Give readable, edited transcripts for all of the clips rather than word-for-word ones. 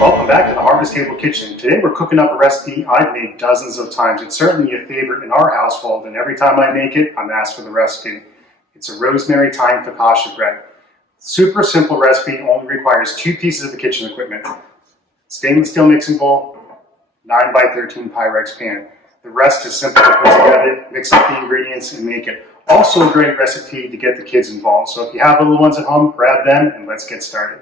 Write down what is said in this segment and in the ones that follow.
Welcome back to the Harvest Table Kitchen. Today we're cooking up a recipe I've made dozens of times. It's certainly a favorite in our household, and every time I make it, I'm asked for the recipe. It's a Rosemary-Thyme Focaccia Bread. Super simple recipe, only requires 2 pieces of kitchen equipment. Stainless steel mixing bowl, 9x13 Pyrex pan. The rest is simple to put together, mix up the ingredients and make it. Also a great recipe to get the kids involved. So if you have little ones at home, grab them and let's get started.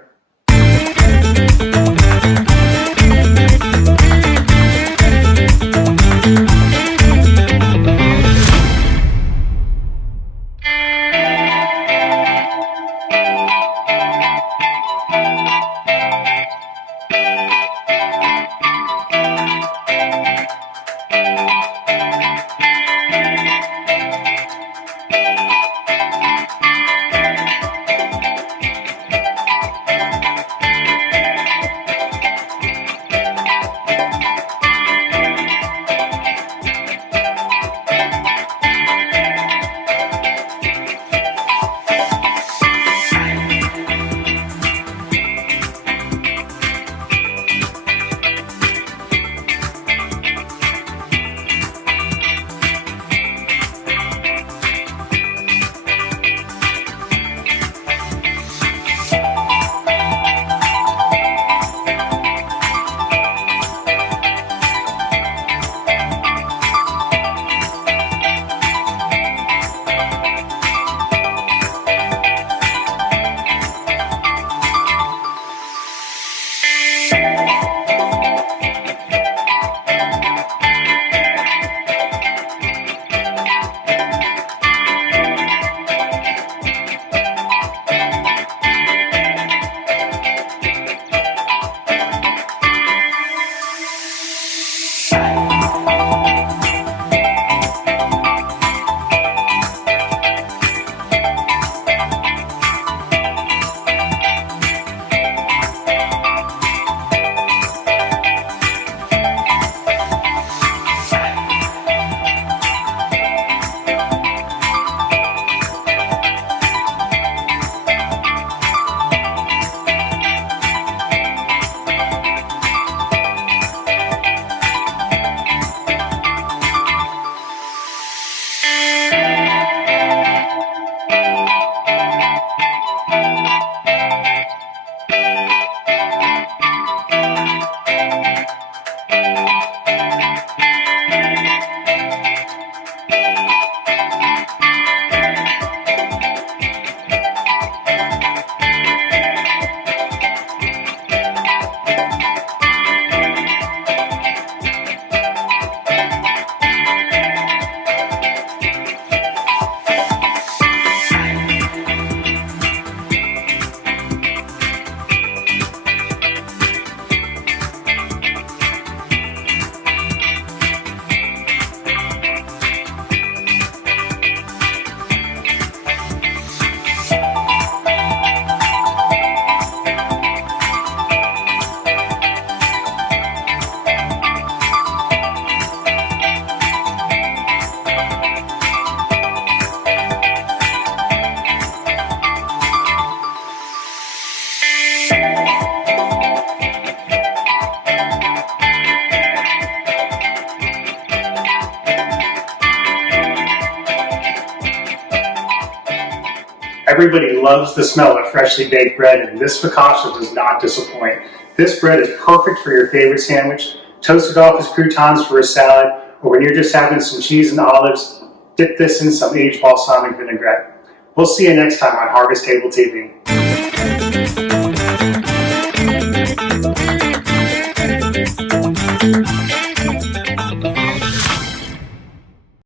Everybody loves the smell of freshly baked bread, and this focaccia does not disappoint. This bread is perfect for your favorite sandwich, toast it off as croutons for a salad, or when you're just having some cheese and olives, dip this in some aged balsamic vinaigrette. We'll see you next time on Harvest Table TV.